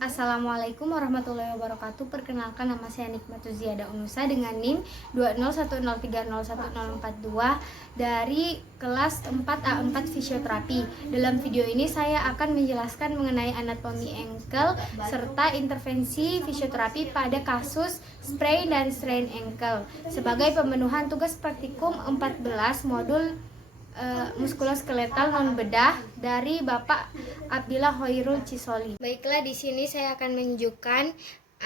Assalamualaikum warahmatullahi wabarakatuh. Perkenalkan, nama saya Nikmatul Ziada Unusa dengan NIM 201030142 dari kelas 4A4 Fisioterapi. Dalam video ini saya akan menjelaskan mengenai anatomi ankle serta intervensi fisioterapi pada kasus sprain dan strain ankle sebagai pemenuhan tugas praktikum 14 modul muskuloskeletal non bedah dari Bapak Abdillah Hoirul Cisoli. Baiklah, di sini saya akan menunjukkan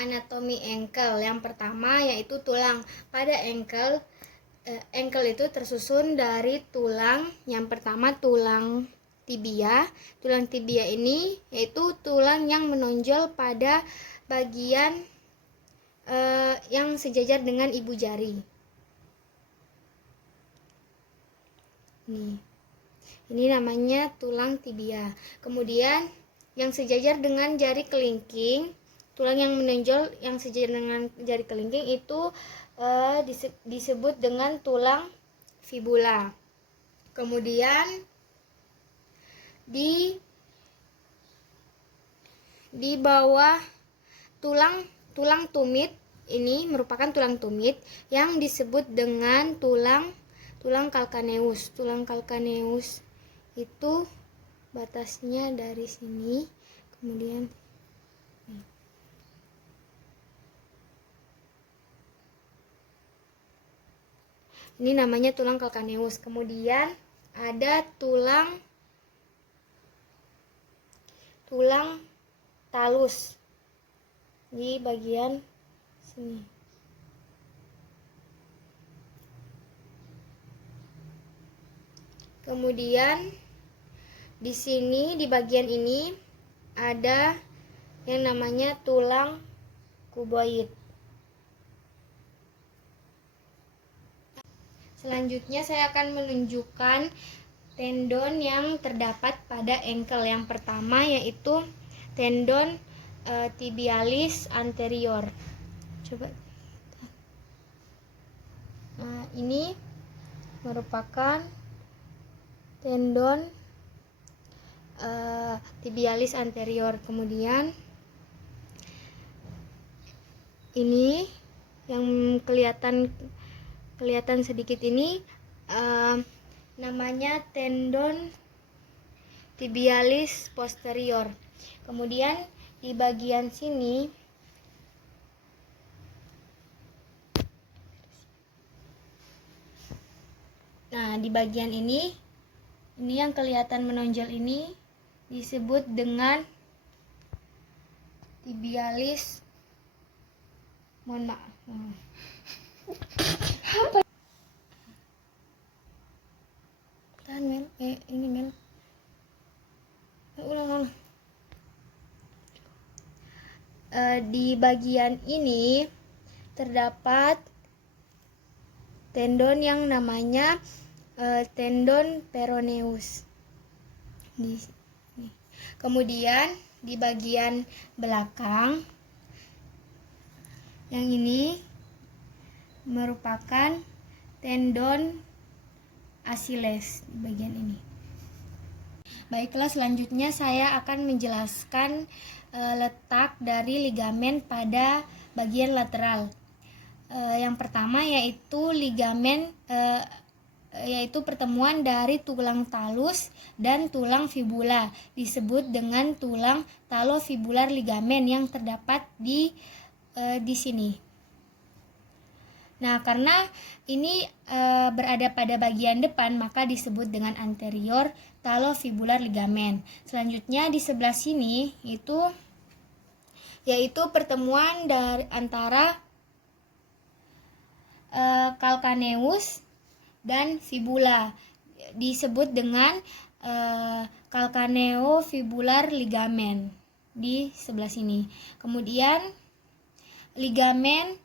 anatomi ankle. Yang pertama yaitu tulang. Pada ankle itu tersusun dari tulang. Yang pertama tulang tibia. Tulang tibia ini yaitu tulang yang menonjol pada bagian yang sejajar dengan ibu jari. Ini namanya tulang tibia. Kemudian yang sejajar dengan jari kelingking, tulang yang menonjol yang sejajar dengan jari kelingking itu disebut dengan tulang fibula. Kemudian di bawah tulang tumit ini merupakan tulang tumit yang disebut dengan tulang calcaneus. Tulang calcaneus itu batasnya dari sini, kemudian ini namanya tulang calcaneus. Kemudian ada tulang talus di bagian sini. Kemudian di sini di bagian ini ada yang namanya tulang kuboid. Selanjutnya saya akan menunjukkan tendon yang terdapat pada ankle. Yang pertama yaitu tendon tibialis anterior. Coba. Nah, ini merupakan tendon tibialis anterior. Kemudian ini yang kelihatan sedikit ini namanya tendon tibialis posterior. Kemudian di bagian sini di bagian ini yang kelihatan menonjol ini disebut dengan tibialis. Mohon maaf. Tahan Mel. Ini Mel. Ulang. Di bagian ini terdapat tendon yang namanya tendon peroneus. Kemudian di bagian belakang yang ini merupakan tendon Achilles di bagian ini. Baiklah, selanjutnya saya akan menjelaskan letak dari ligamen pada bagian lateral. Yang pertama yaitu ligamen yaitu pertemuan dari tulang talus dan tulang fibula, disebut dengan tulang talofibular ligamen yang terdapat di sini. Nah, karena ini berada pada bagian depan, maka disebut dengan anterior talofibular ligamen. Selanjutnya di sebelah sini yaitu pertemuan dari antara calcaneus dan fibula, disebut dengan calcaneofibular ligamen di sebelah sini. Kemudian ligamen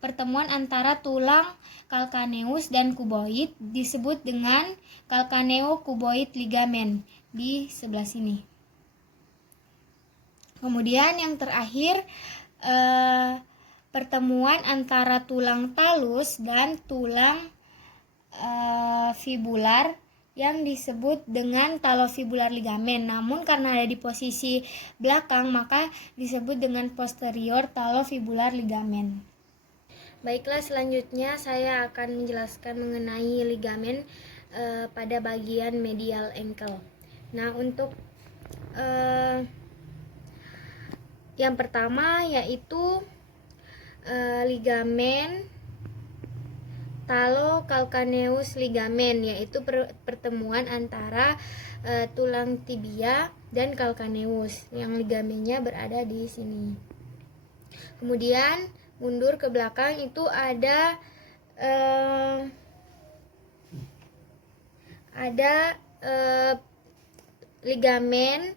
pertemuan antara tulang calcaneus dan kuboid disebut dengan calcaneocuboid ligamen di sebelah sini. Kemudian yang terakhir pertemuan antara tulang talus dan tulang fibular yang disebut dengan talofibular ligamen. Namun karena ada di posisi belakang, maka disebut dengan posterior talofibular ligamen. Baiklah, selanjutnya saya akan menjelaskan mengenai ligamen pada bagian medial ankle. Nah, untuk yang pertama yaitu ligamen talo-calcaneus ligamen, yaitu pertemuan antara tulang tibia dan calcaneus yang ligamennya berada di sini. Kemudian mundur ke belakang itu ada ligamen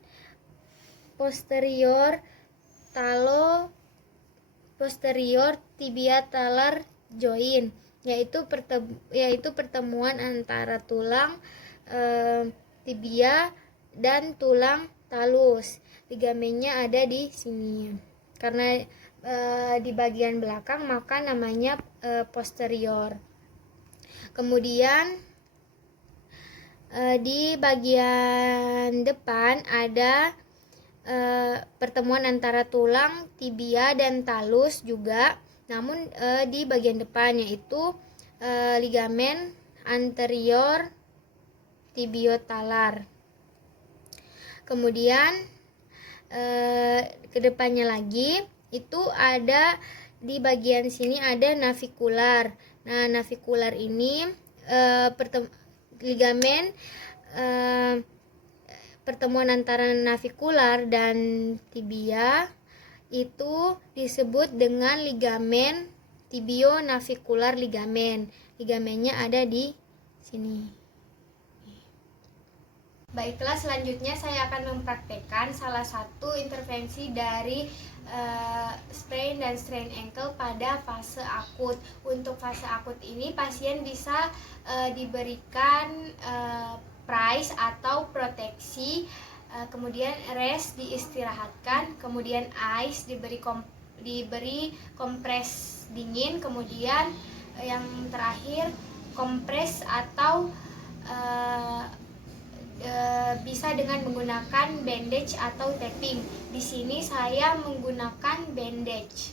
posterior tibia talar joint, yaitu pertemuan antara tulang tibia dan tulang talus. Ligamennya ada di sini. Karena di bagian belakang maka namanya posterior. Kemudian di bagian depan ada pertemuan antara tulang tibia dan talus juga, namun di bagian depan yaitu ligamen anterior tibiotalar. Kemudian kedepannya lagi itu ada di bagian sini ada navikular. Nah, navikular ini ligamen pertemuan antara navikular dan tibia itu disebut dengan ligamen tibionavikular ligamen. Ligamennya ada di sini. Baiklah, selanjutnya saya akan mempraktekkan salah satu intervensi dari sprain dan strain ankle pada fase akut. Untuk fase akut ini pasien bisa diberikan brace atau proteksi, kemudian rest diistirahatkan, kemudian ice diberi kompres dingin, kemudian yang terakhir kompres atau bisa dengan menggunakan bandage atau taping. Di sini saya menggunakan bandage.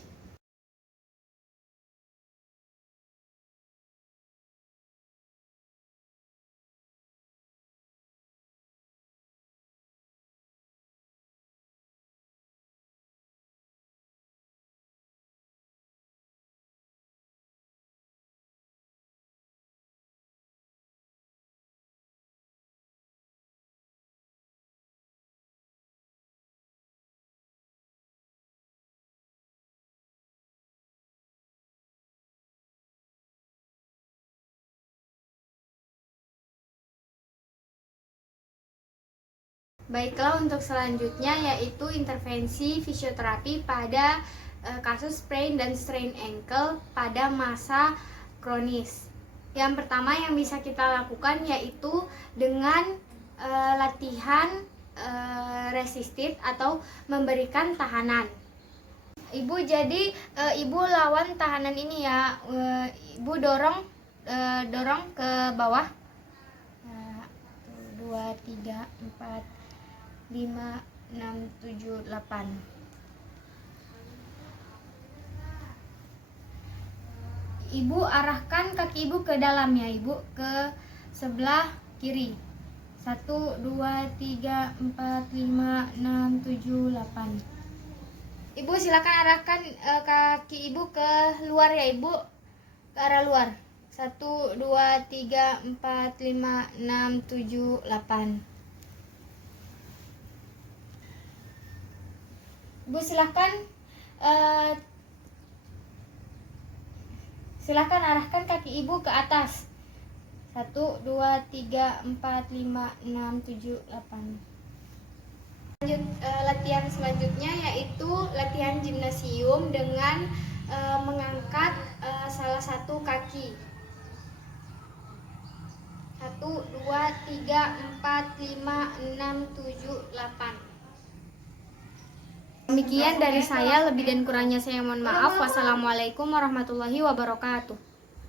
Baiklah, untuk selanjutnya yaitu intervensi fisioterapi pada kasus sprain dan strain ankle pada masa kronis. Yang pertama yang bisa kita lakukan yaitu dengan latihan resisted atau memberikan tahanan. Ibu, jadi ibu lawan tahanan ini ya. Ibu dorong ke bawah. 2, 3, 4, 5, 6, 7, 8. Ibu arahkan kaki ibu ke dalam ya, ibu ke sebelah kiri. 1, 2, 3, 4, 5, 6, 7, 8. Ibu silakan arahkan kaki ibu ke luar ya, ibu, ke arah luar. 1, 2, 3, 4, 5, 6, 7, 8. Ibu silahkan arahkan kaki ibu ke atas. 1, 2, 3, 4, 5, 6, 7, 8. Lanjut latihan selanjutnya yaitu latihan gimnasium dengan mengangkat salah satu kaki. 1, 2, 3, 4, 5, 6, 7, 8. Demikian dari saya, lebih dan kurangnya saya mohon maaf. Wassalamualaikum warahmatullahi wabarakatuh.